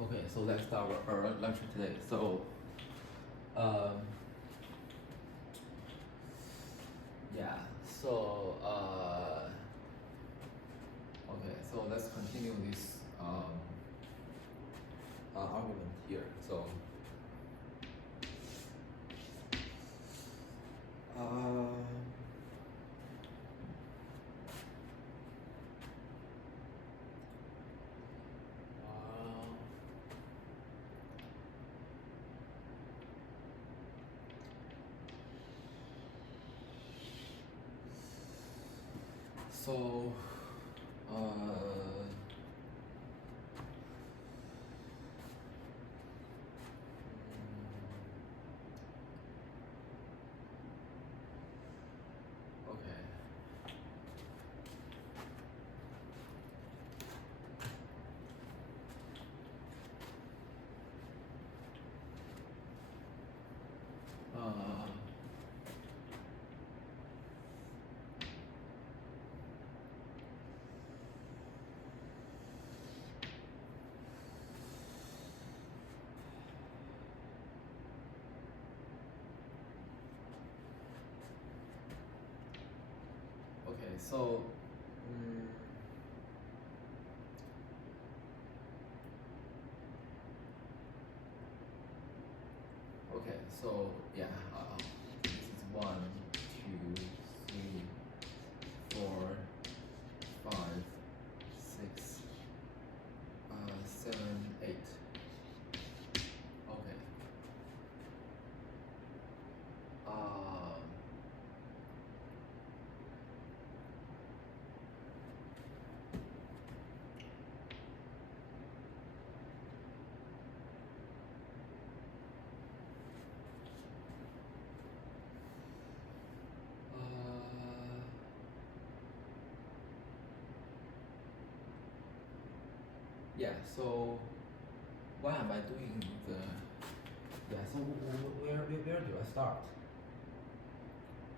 Okay, so let's start our lecture today. So, um, yeah, so, okay, so let's continue this argument here. So, um, so, okay. Okay, so, okay, so yeah, this is 1, 2, 3, 4, 5, 6, 7, 8. Okay. Um, yeah, so why am I doing the, yeah, so where do I start?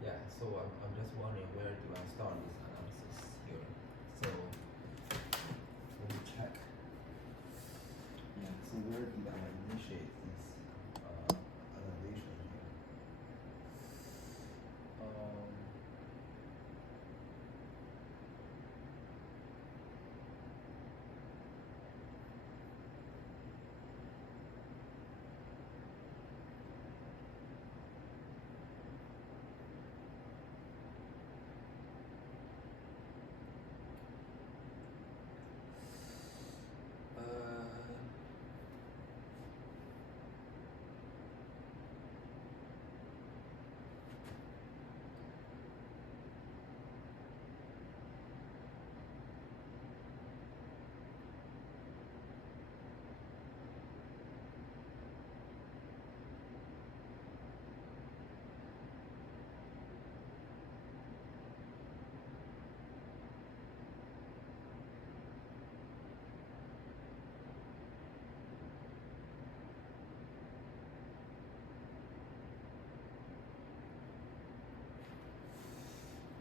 Yeah, so I'm just wondering where do I start this analysis here. So let me check. Yeah, so where did I initiate this analysis here? Um,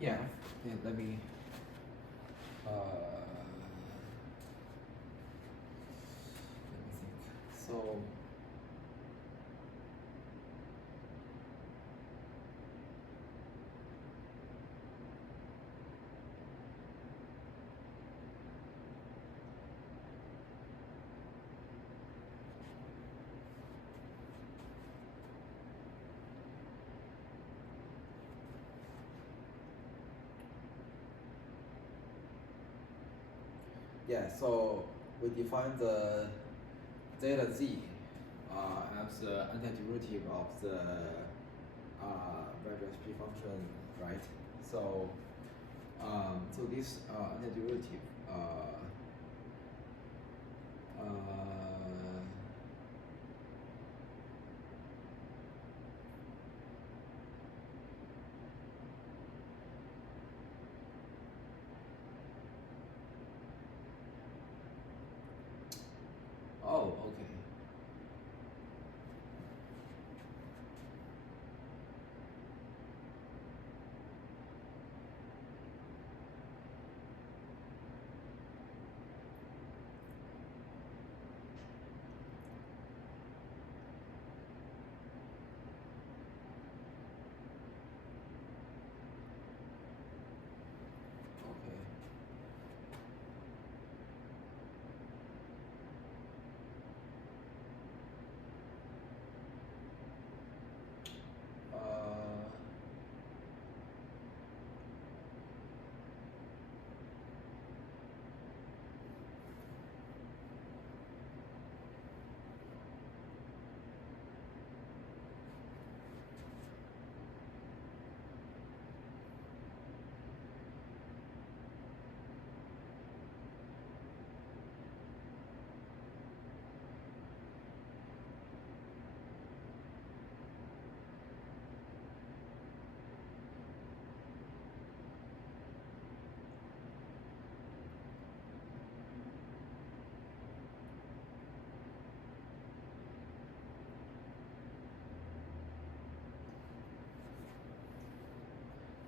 yeah, okay, let me think. So, yeah, so we define the zeta z as the antiderivative of the various p function, right? So, so this antiderivative oh, okay.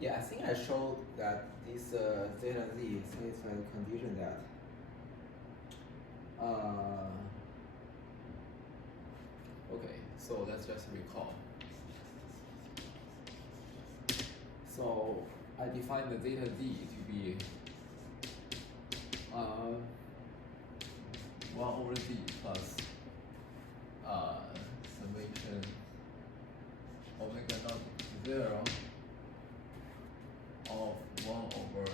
Yeah, I think I showed that this zeta z satisfies the condition that okay, so let's just recall. So I define the zeta z to be 1 over z plus summation omega not 0 of 1 over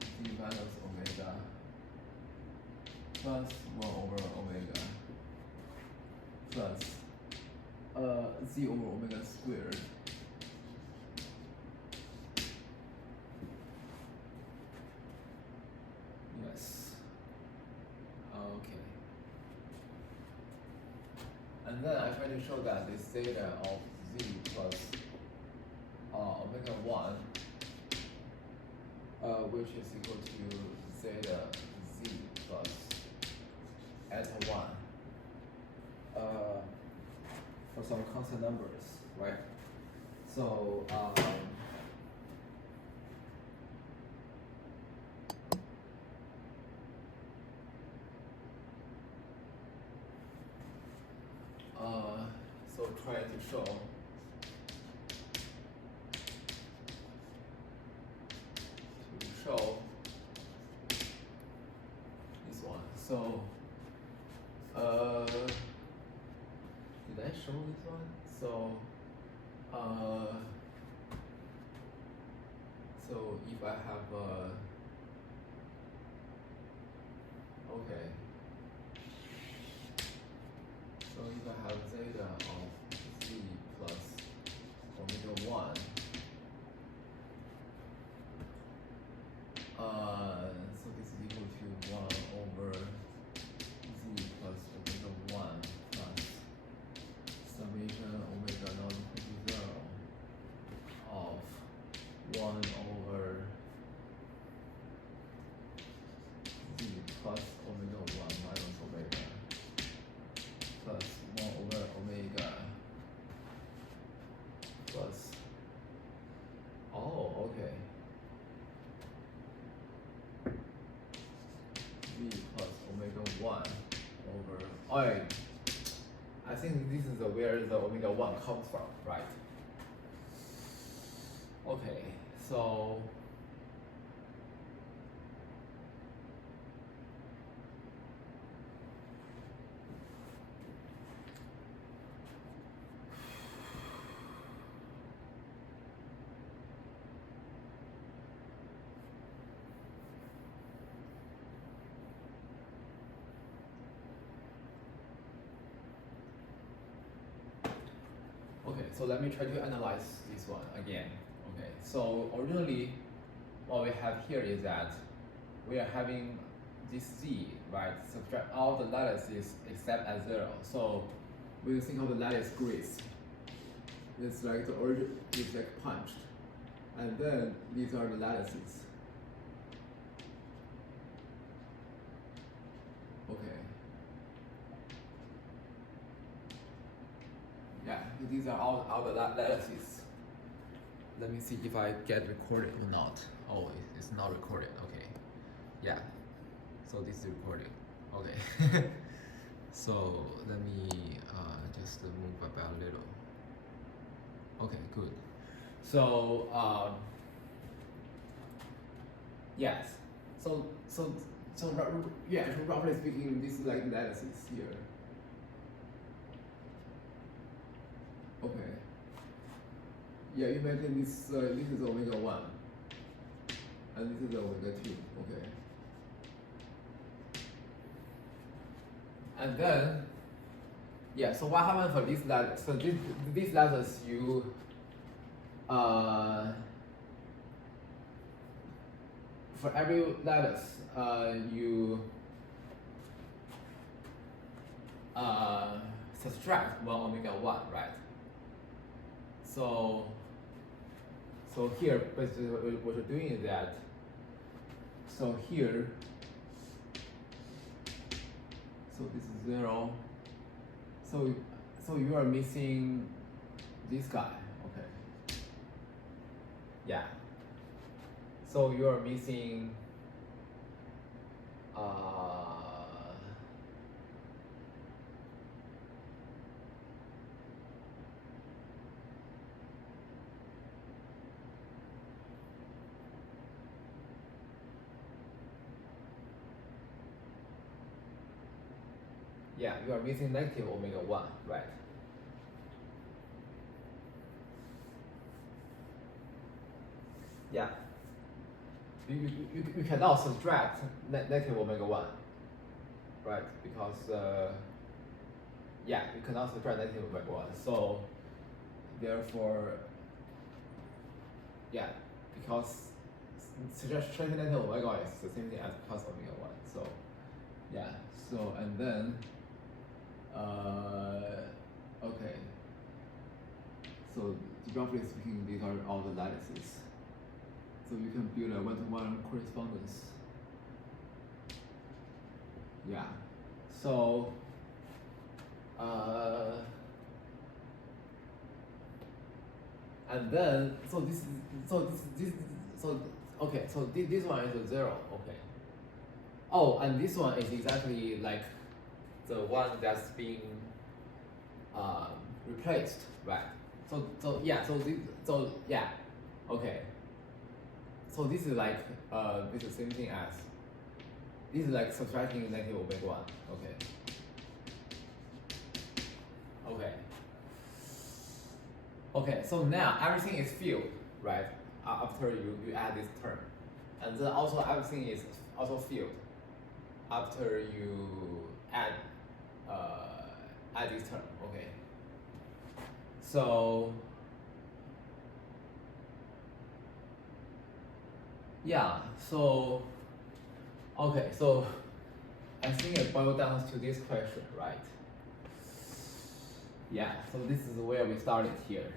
z minus omega plus 1 over omega plus z over omega squared yes okay and then I try to show that this zeta of z plus omega 1 which is equal to zeta z plus eta 1 for some constant numbers, right? So so try to show this one. So did I show this one? So so if I have okay, so if I have zeta of z plus omega 1 so this is equal to 1 over z plus omega 1 plus summation omega not equal to 0 of 1 over z plus omega 1 minus omega plus 1 over omega plus oh okay z plus omega 1 over alright I think this is where the omega 1 comes from, right? Okay, so okay, so let me try to analyze this one again. Okay, so originally what we have here is that we are having this z, right? Subtract all the lattices except at 0. So we will think of the lattice grids. It's like the origin is like punched. And then these are the lattices. Okay. Yeah, these are all the lattices. Let me see if I get recorded or not. Oh, it's not recorded. Okay. Yeah. So this is recording. Okay. So let me just move about a little. Okay, good. So yes. So yeah. So roughly speaking, this is like lattices here. Okay. Yeah, imagine this. This is omega 1, and this is omega 2. Okay. And then, yeah. So what happens for this lattice? So this lattice you for every lattice you subtract 1 omega 1, right? So here basically what you're doing is that so here so this is 0 so you are missing this guy, okay? Yeah. So you are missing yeah, you are missing negative omega 1, right? Yeah. You cannot subtract negative omega 1, right? Because, yeah, you cannot subtract negative omega 1. So, therefore, yeah, because subtracting negative omega 1 is the same thing as plus omega 1. So, yeah, so, and then, okay. So, roughly speaking, these are all the lattices. So you can build a one-to-one correspondence. Yeah. So, and then okay. So this one is a 0. Okay. Oh, and this one is exactly like the one that's being replaced, right? So yeah. So yeah. Okay. So this is like this is the same thing as this is like subtracting negative omega 1. Okay. Okay. Okay, so now everything is filled, right? After you add this term. And then also everything is also filled after you add this term. Okay. So yeah, so okay, so I think it boils down to this question, right? Yeah, so this is where we started here.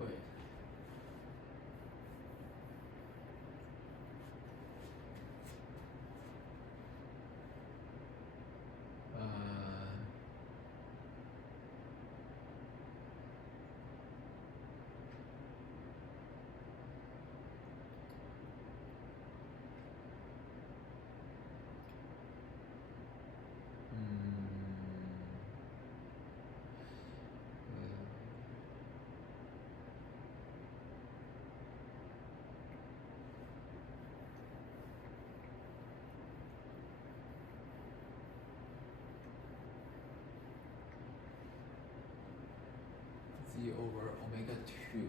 Wait. Z over omega 2.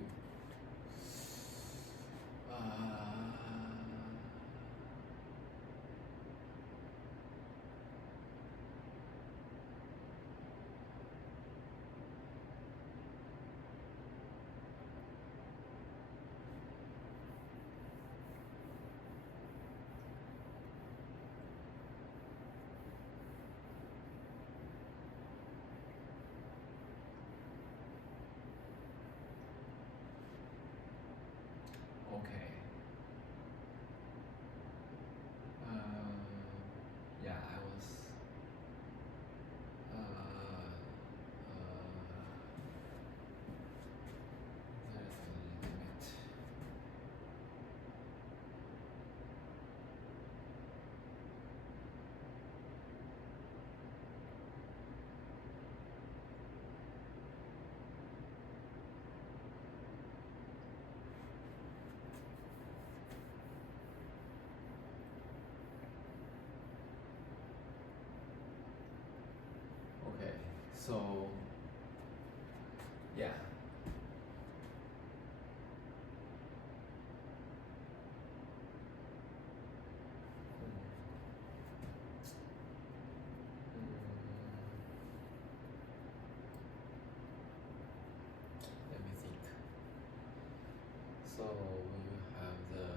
So yeah. Let me think. So you have the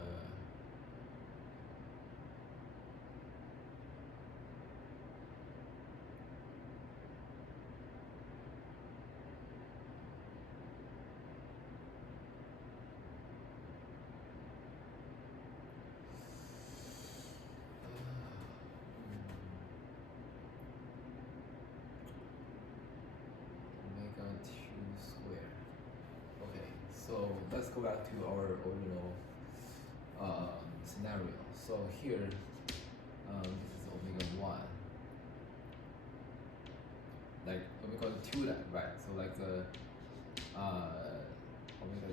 omega 2 squared. Okay, so let's go back to our original scenario. So here, this is omega 1, like omega 2 then, right? So like the omega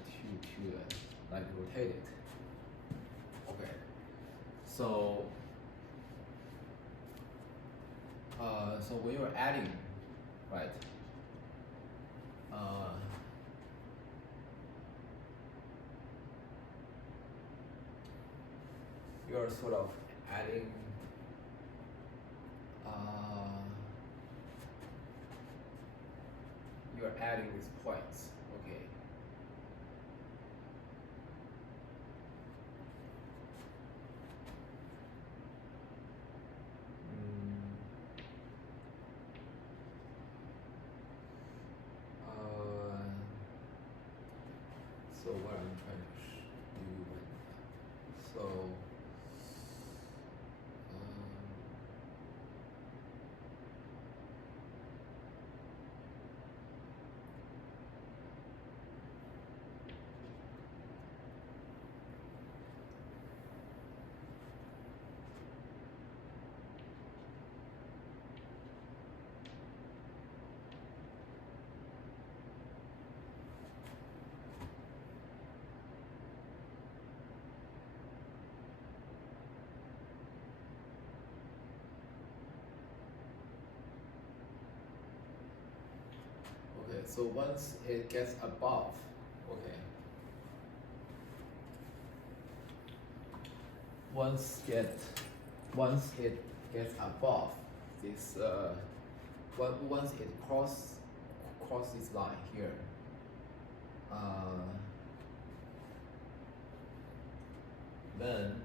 2 then, like rotate it. Okay, so so when you're adding, right? You're sort of adding you're adding these points, okay? So what I'm trying to do right now. So okay, so once it gets above, okay. Once it gets above this once it cross this line here, then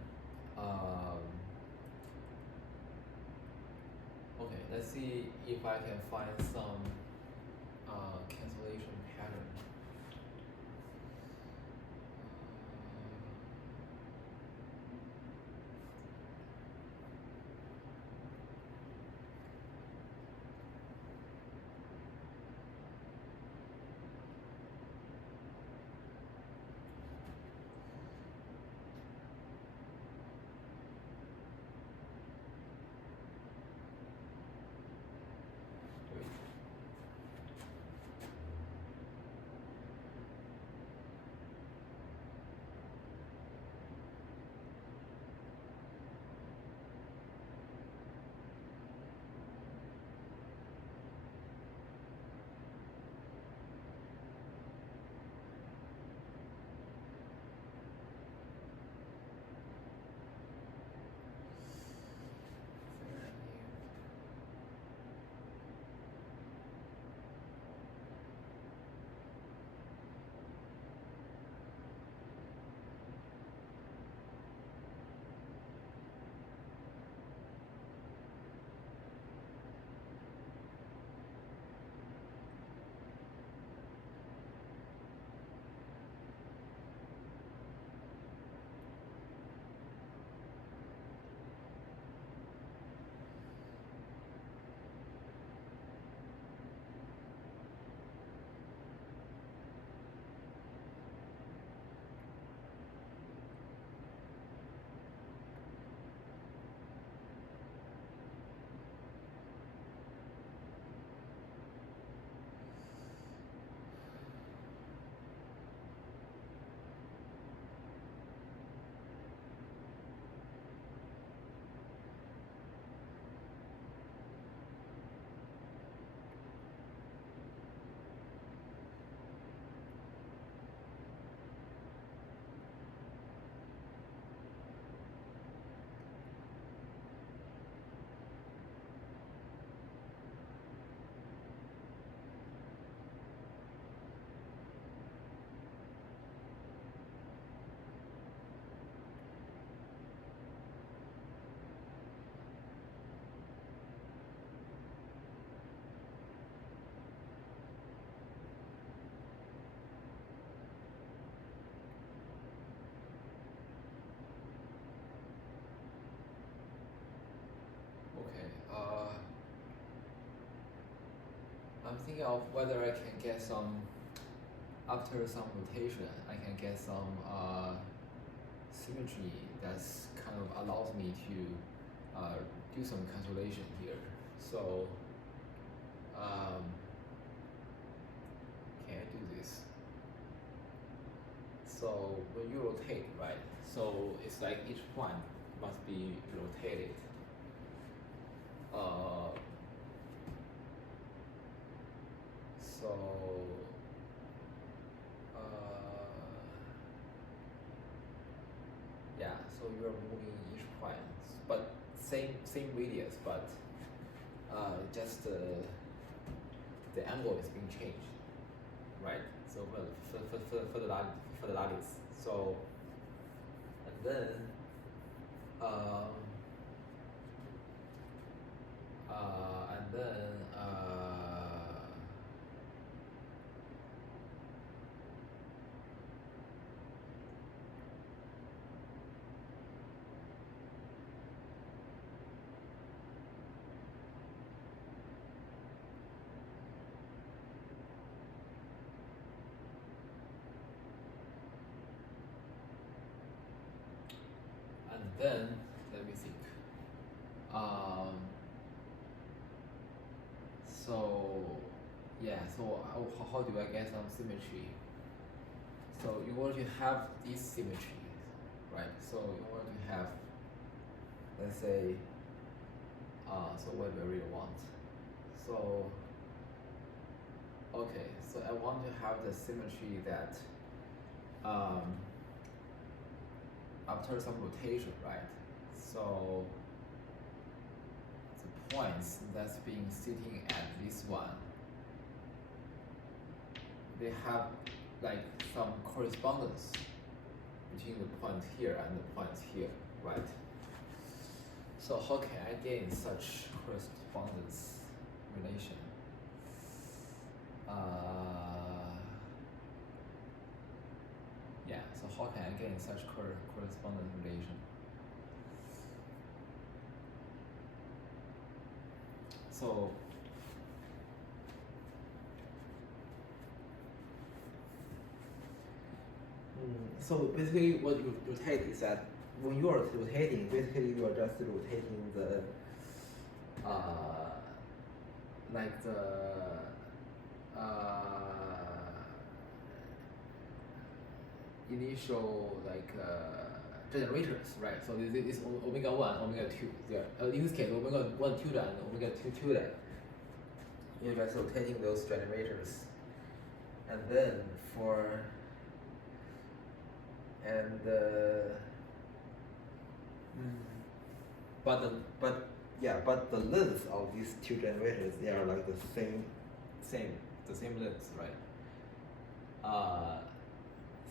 okay, let's see if I can find some cancellation pattern. Wait. I'm thinking of whether I can get some, after some rotation, I can get some symmetry that's kind of allows me to do some cancellation here. So can I do this? So when you rotate, right? So it's like each point must be rotated. So yeah, so you're moving each point, but same radius, but just the angle is being changed, right? So for the lattice. So and then let me think. So yeah, so how do I get some symmetry? So in order to have this symmetry, right? So in order to have, let's say, so what do I really want? So okay, so I want to have the symmetry that after some rotation, right? So the points that's being sitting at this one, they have like some correspondence between the point here and the point here, right? So how can I gain such correspondence relation? Yeah, so how can I gain such correspondence relation? So so basically what you rotate is that when you are rotating, basically you are just rotating the like the initial like generators, right? So this is omega 1, omega 2. Yeah. In this case, omega 1 tilde and omega 2 tilde. You're just rotating those generators. And then for but the length of these two generators, they are like the same length, right?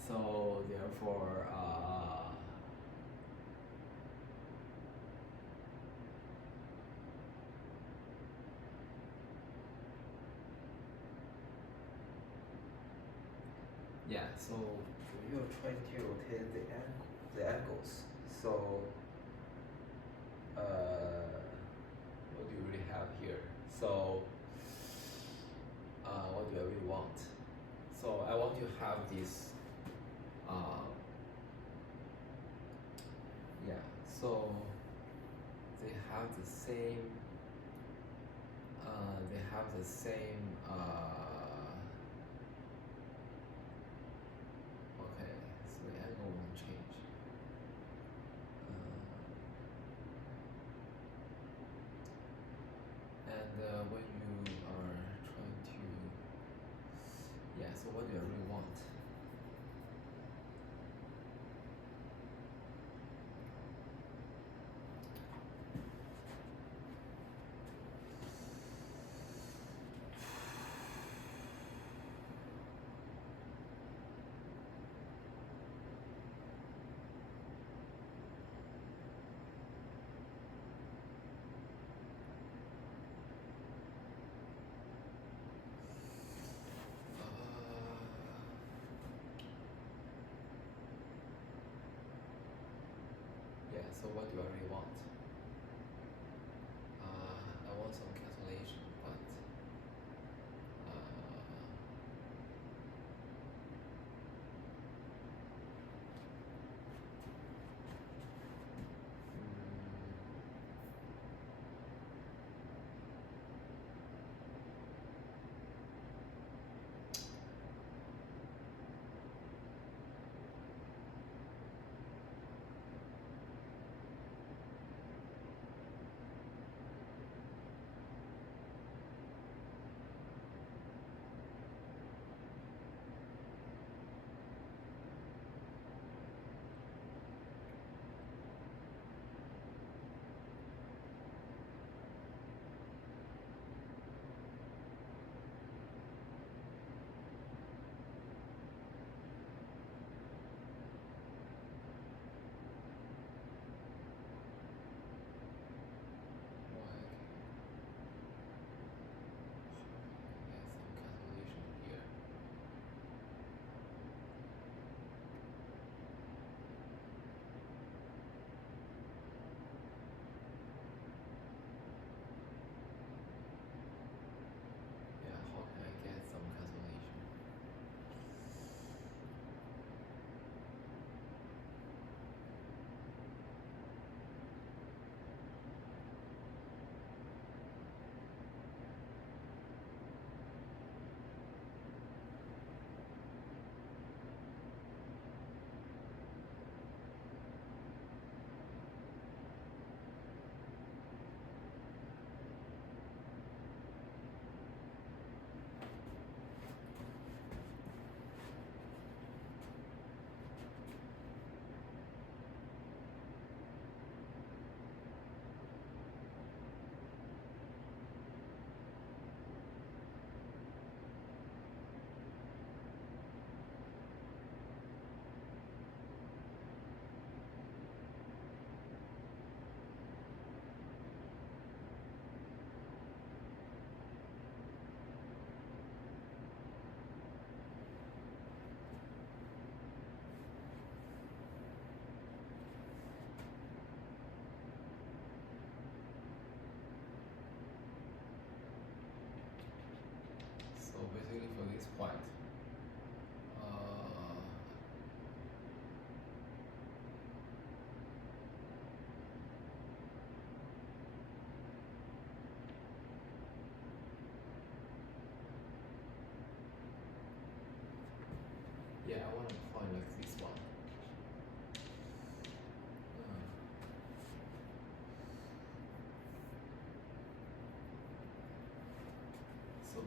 So therefore yeah, so you're trying to rotate the angles. So what do you really have here? So what do I really want? So I want to have this yeah, so they have the same okay, so the angle won't change. And when you are trying to, yeah, so what do I really want? Yeah, so what do I really want? I want some cancellation, but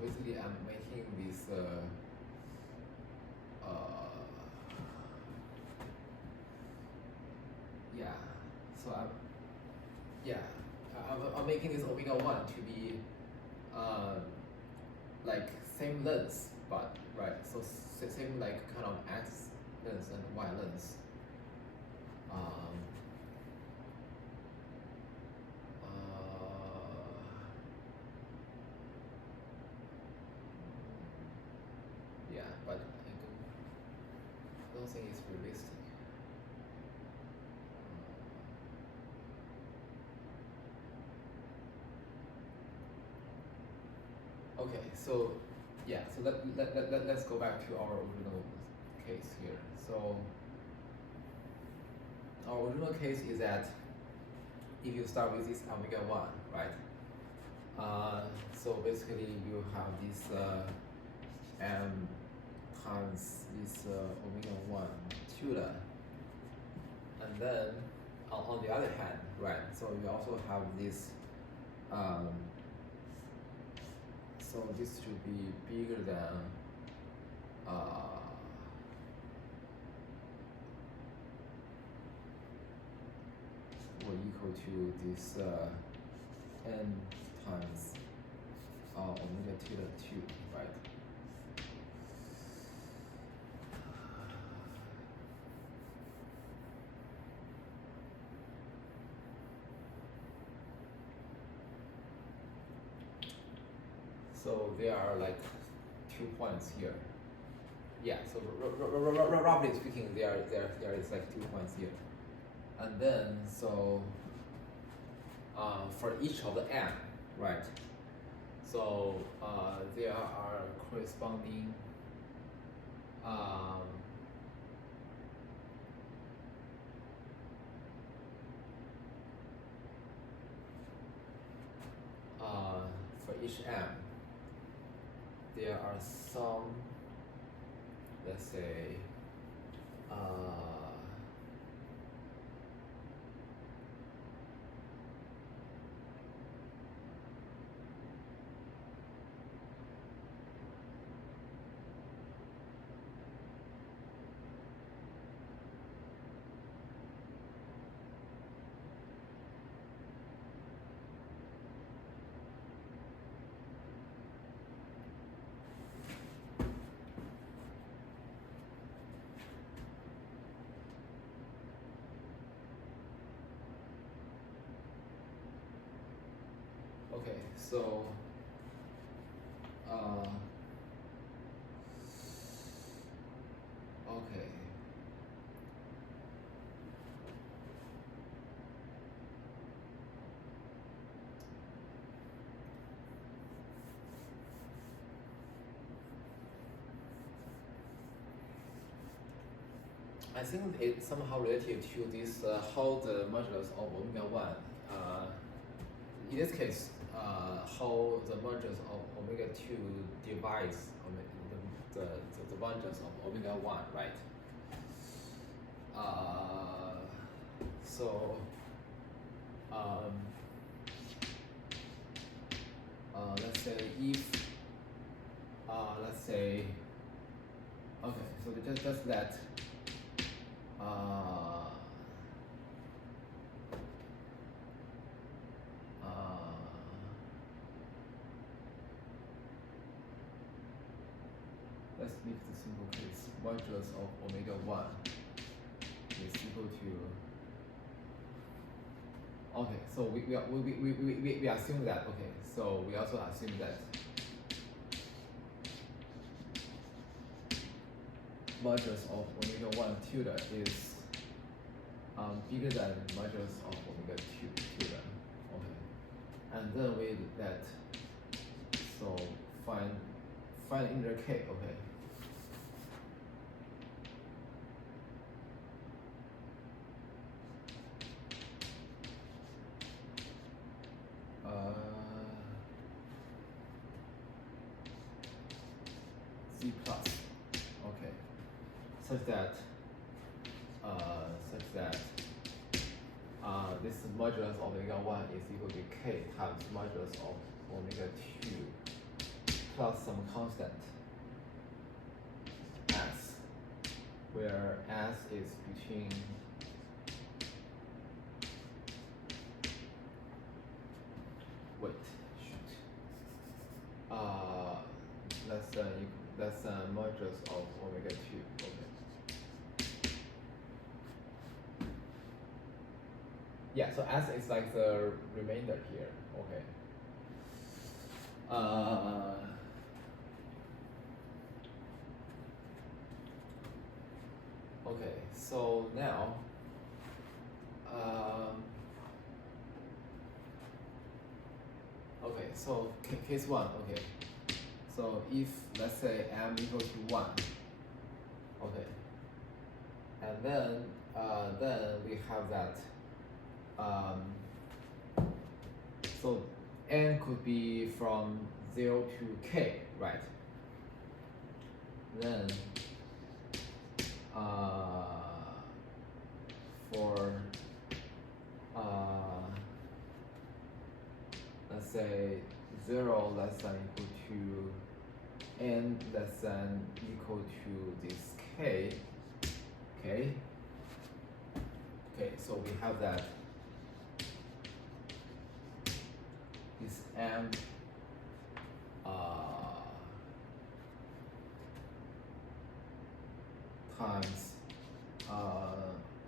basically I'm making this yeah. So I'm making this omega 1 to be like same length, but right. So same like kind of x length and y length. Yeah, but I don't think it's realistic. Okay, so yeah, so let's go back to our original case here. So our original case is that if you start with this omega 1, right? So basically you have this m times this omega 1 tilde, and then on the other hand, right? So you also have this so this should be bigger than or equal to this n times omega tilde 2, right? So there are like 2 points here. Yeah, so roughly speaking, there is like 2 points here. And then, so for each of the n, right? So there are corresponding for each m, there are some, let's say, okay, so okay. I think it's somehow related to this how the modulus of omega 1 in this case how the modulus of omega 2 divides the modulus of omega 1, right? So let's say if let's say okay, so just that let's make the simple case. Modulus of omega 1 is equal to. Okay, so we assume that. Okay, so we also assume that modulus of omega 1 tilde is bigger than modulus of omega 2 tilde. Okay, and then we let so find inner k. Okay. C plus. Okay. Such that this modulus of omega 1 is equal to k times modulus of omega 2 plus some constant s, where s is between that's modulus of omega 2. Okay. Yeah, so s is like the remainder here. Okay. Okay, so now okay, so case 1, okay. So if let's say m equal to 1, okay, and then we have that so n could be from 0 to k, right? Then for let's say 0 less than equal to n less than equal to this k, okay, so we have that is m times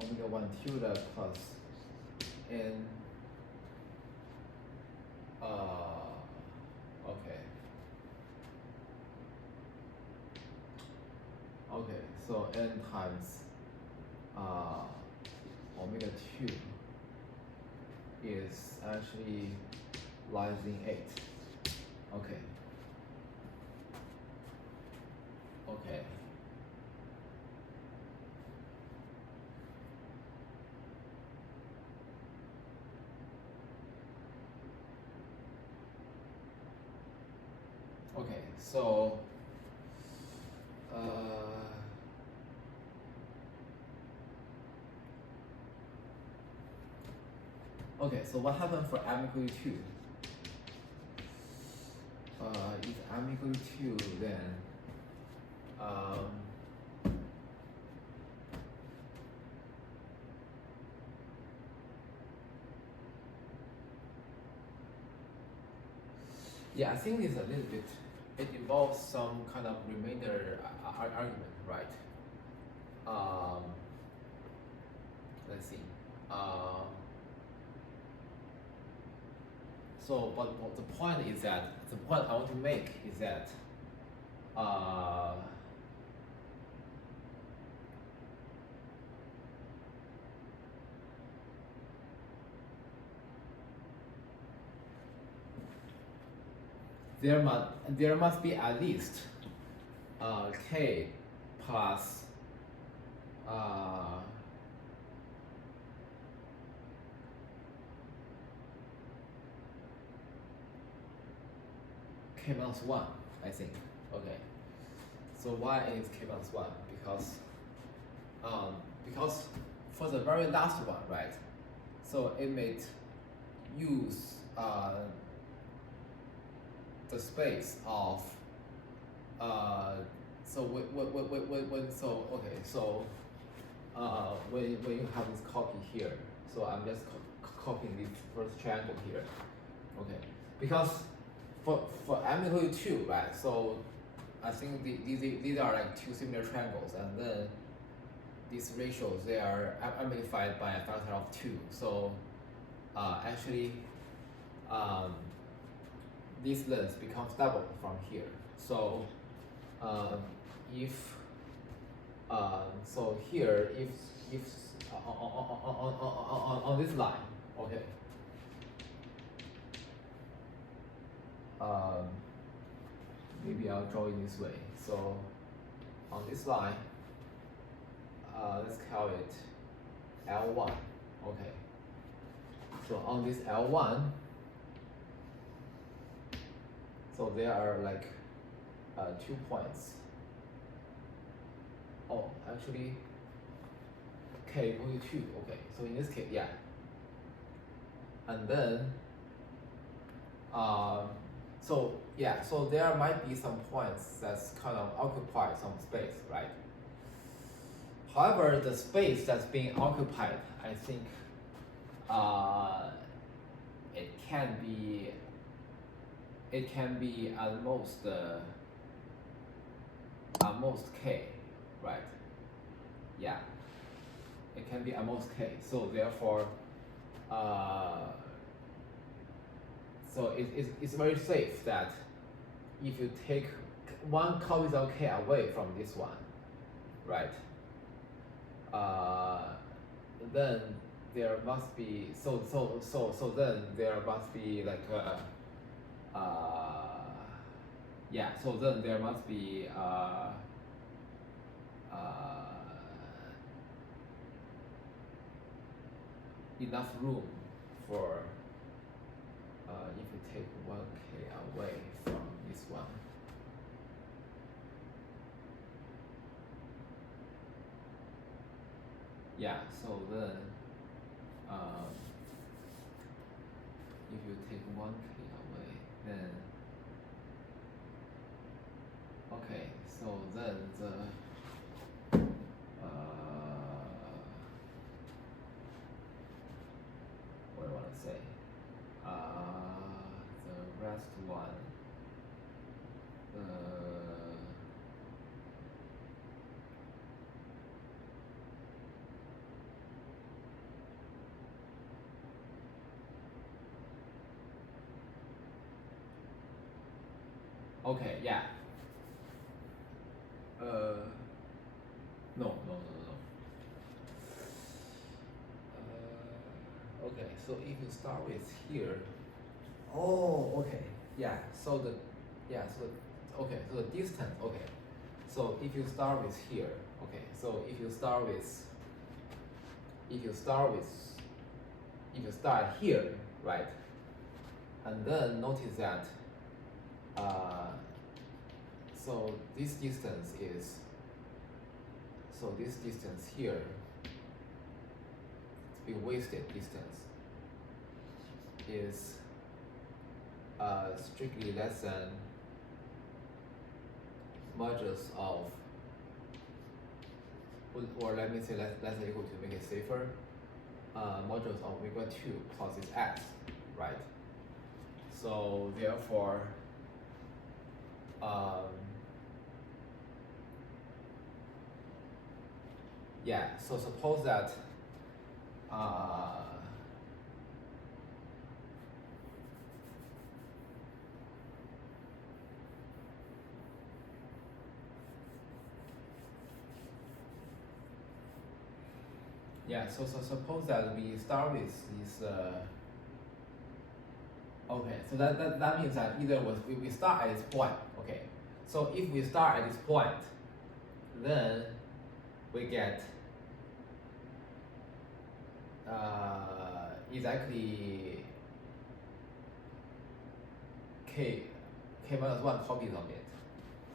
omega 1 tilde plus n okay, so n times omega 2 is actually rising 8. Okay. Okay. Okay, so okay, so what happened for m equal to 2? If m equal to 2, then yeah, I think it's a little bit, it involves some kind of remainder argument, right? Let's see. So, but the point is that, the point I want to make is that there must be at least k plus k minus 1, I think. Okay. So why is k minus 1? Because for the very last one, right? So it may use the space of so when so okay, so when you have this copy here, so I'm just copying this first triangle here. Okay, because for m equal to 2, right? So I think these are like two similar triangles, and then these ratios, they are amplified by a factor of 2. So actually this length becomes double from here. So if so here, if on this line, okay, maybe I'll draw it this way. So on this line, let's call it L1. Okay. So on this L1, so there are like 2 points. Oh, actually, k equal to 2. Okay, so in this case, yeah. And then, So yeah, so there might be some points that's kind of occupy some space, right? However, the space that's being occupied, I think, it can be at most k, right? Yeah, it can be at most k. So therefore, so it's very safe that if you take one copies of k away from this one, right? Then there must be then there must be like yeah, so then there must be enough room for if you take 1k away from this one. Yeah, so then if you take 1k away, then okay, so then the what do I want to say? The rest one, okay, yeah. No. Okay, so if you start with here, oh, okay, yeah. So the okay, so the distance, okay. So if you start with here, okay. So if you start here, right? And then notice that so this distance here, the wasted distance is strictly less than modulus of, or let me say less than equal to make it safer, modulus of omega 2 plus this x, right? So therefore, yeah, so suppose that yeah, so suppose that we start with this okay, so that means that either we start at this point, okay. So if we start at this point, then we get exactly k minus 1 copies of it,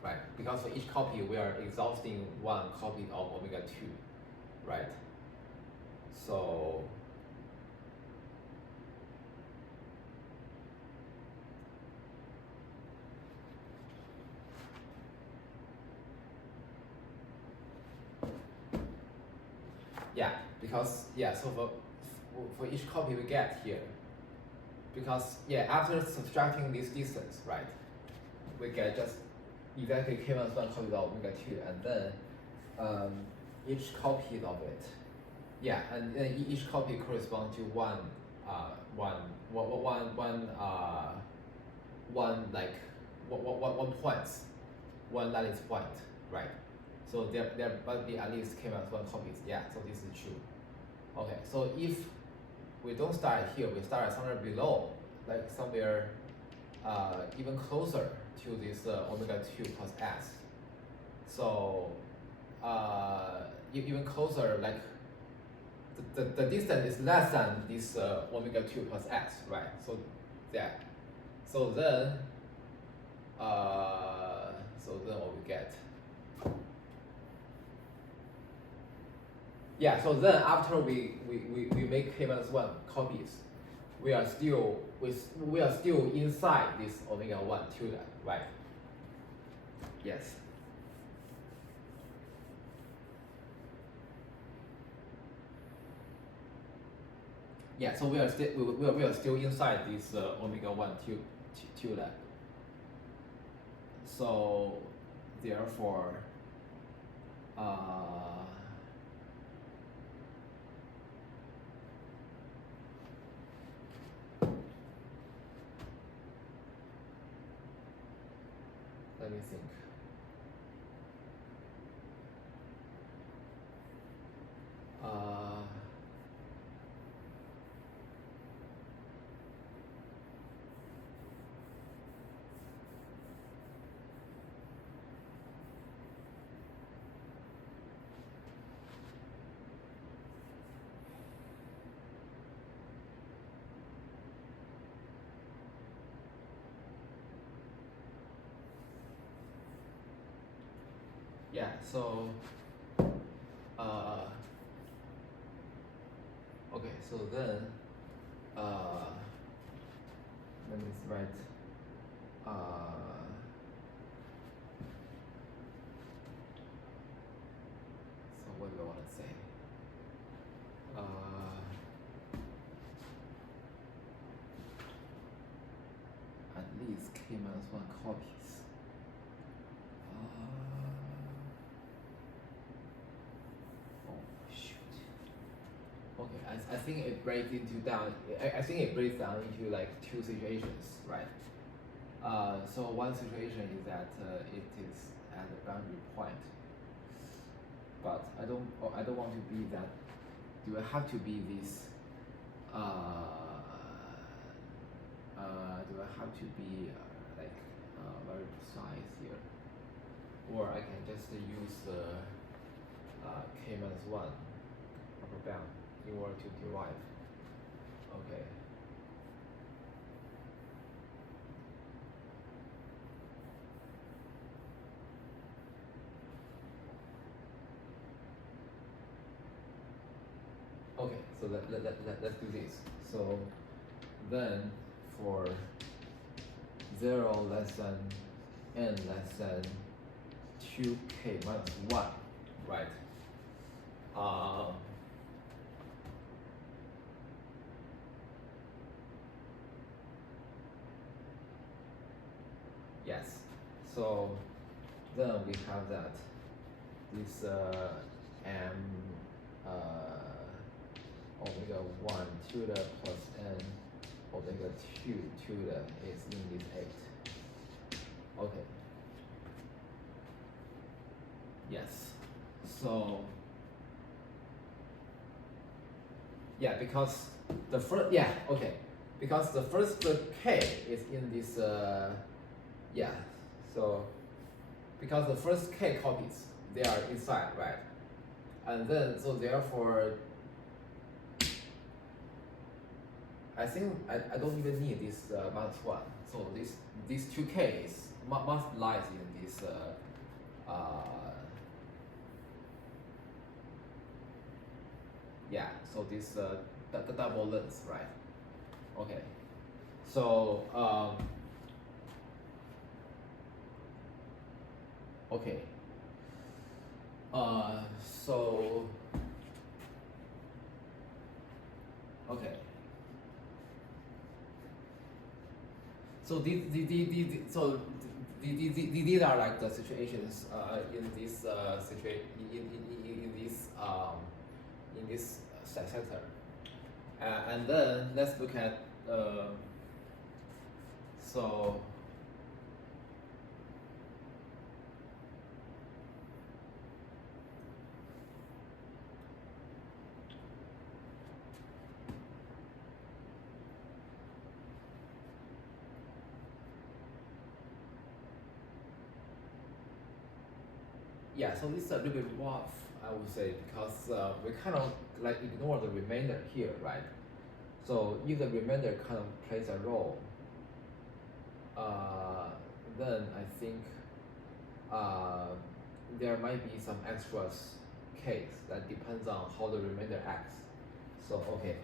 right? Because for each copy we are exhausting 1 copy of omega 2, right? So yeah, because yeah, so for each copy we get here, because yeah, after subtracting this distance, right, we get just exactly k minus 1 copies of omega 2, and then each copy of it, yeah, and then each copy corresponds to one points, one lattice point, right? So there must be at least k minus 1 copies. Yeah, so this is true. Okay, so if we don't start here, we start somewhere below, like somewhere even closer to this omega 2 plus s. So even closer, like the distance is less than this omega 2 plus s, right? So yeah, so then what we get? Yeah, so then after we make k minus 1 copies, we are still inside this omega 1 tilde, right? Yes. Yeah, so we are still inside this omega 1 tilde. So therefore, let me think. Yeah, so okay, so then let me write so what do I want to say? At least k minus 1 copies. Oh shoot. Okay, I think it breaks down into like two situations, right? So one situation is that it is at the boundary point, but I don't want to be that. Do I have to be this? Do I have to be like very precise here, or I can just use k minus 1 upper bound in order to derive? Okay. Okay, so let's do this. So then for 0 less than n less than 2k minus 1, right? Yes. So then we have that this m omega 1 tilde plus n omega 2 tilde is in this 8. Okay. Yes. So yeah, because the first because the first k is in this yeah. So because the first k copies, they are inside, right? And then so therefore I think I don't even need this minus 1. So these two k's must lies in this yeah, so this the double length, right? Okay. So okay. So okay. So these are like the situations in this in this sector, and then let's look at so yeah, so this is a little bit rough, I would say, because we kind of like ignore the remainder here, right? So if the remainder kind of plays a role, then I think there might be some extras case that depends on how the remainder acts. So okay,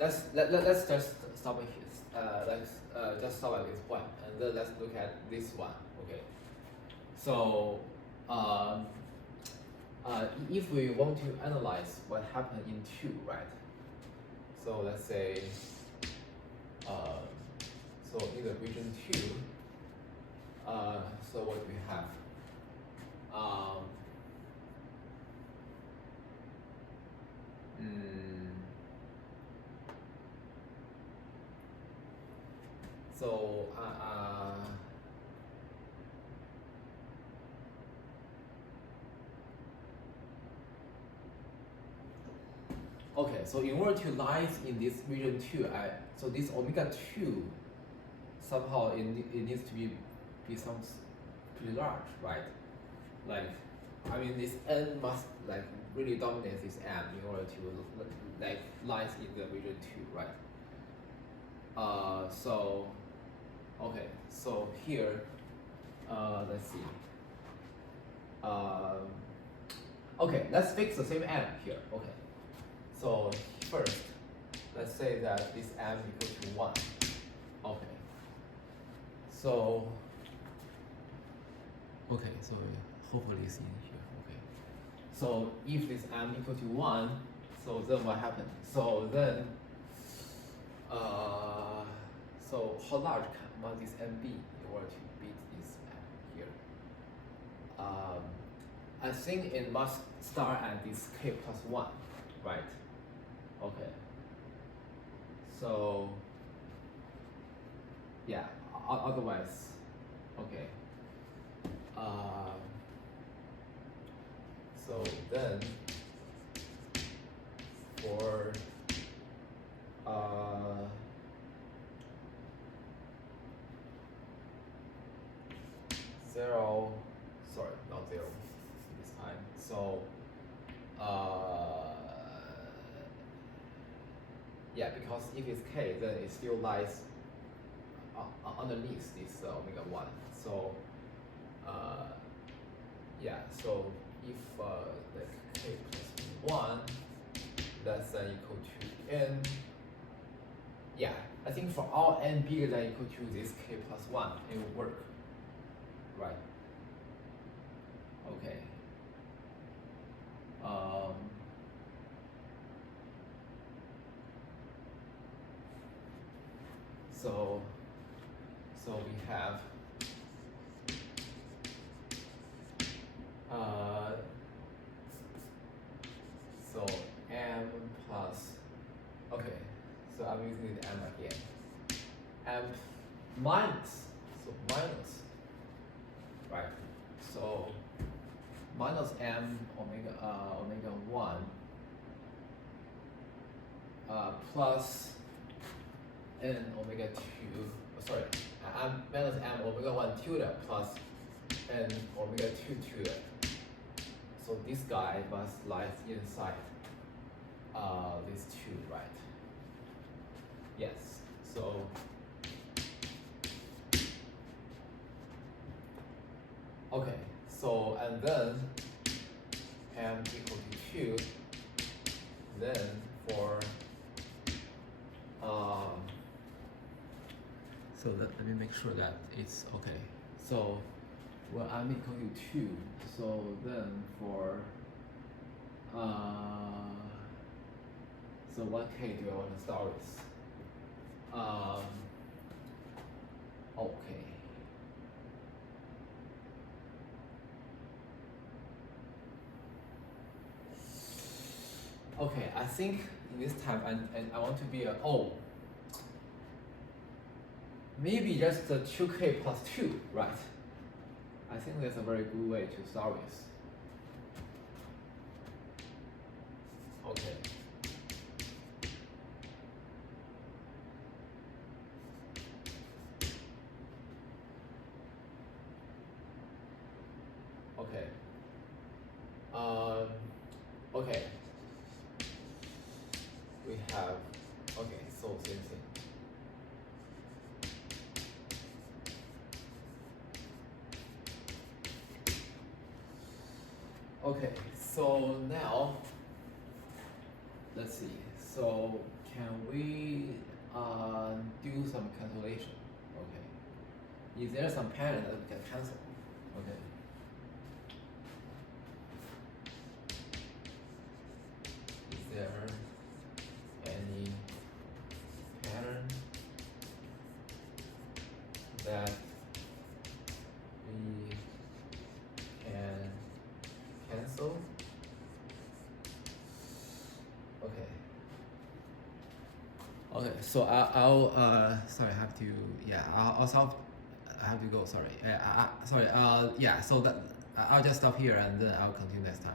let's just stop it here. Let's just stop at this point, and then let's look at this one. Okay. So, if we want to analyze what happened in 2, right? So let's say, so in the region 2, so what we have? So okay, so in order to lie in this region 2, so this omega 2 somehow it needs to be some pretty large, right? Like, I mean, this n must like really dominate this m in order to like lies in the region 2, right? So okay, so here let's see. Okay, let's fix the same m here. Okay, so first let's say that this m equal to 1. Okay, so hopefully it's in here. Okay, so if this m equal to 1, so then what happened? So then so how large must this m be in order to beat this m here? I think it must start at this k plus 1, right? Okay. So yeah, otherwise, okay. So then for 0, sorry, not 0 this time. So yeah, because if it's k, then it still lies underneath this omega 1. So yeah, so if the k plus 1 less than equal to n, yeah, I think for all n bigger than equal to this k plus 1, it will work, right? Okay. So we have so m plus, okay, so I'm using the m again, m minus, so minus, right? So minus m omega 1 plus n omega 2, sorry, minus m omega 1 tilde plus n omega 2 tilde. So this guy must lie inside these 2, right? Yes. So okay. So and then m equal to 2. Then for so let me make sure that it's okay. So when m equal to 2, so then for so what k do I want to start with? Okay. Okay, I think in this time I want to be maybe just the 2k plus 2, right? I think that's a very good way to start with. Okay. Okay. Okay. We have, okay, so same thing. Okay, so now let's see. So can we do some cancellation? Okay. Is there some pattern that we can cancel? Okay. Is there any pattern that we can cancel? Okay. Okay, so I'll sorry, I have to, yeah, I'll solve, I have to go, sorry. Sorry, yeah, so that I'll just stop here and then I'll continue next time.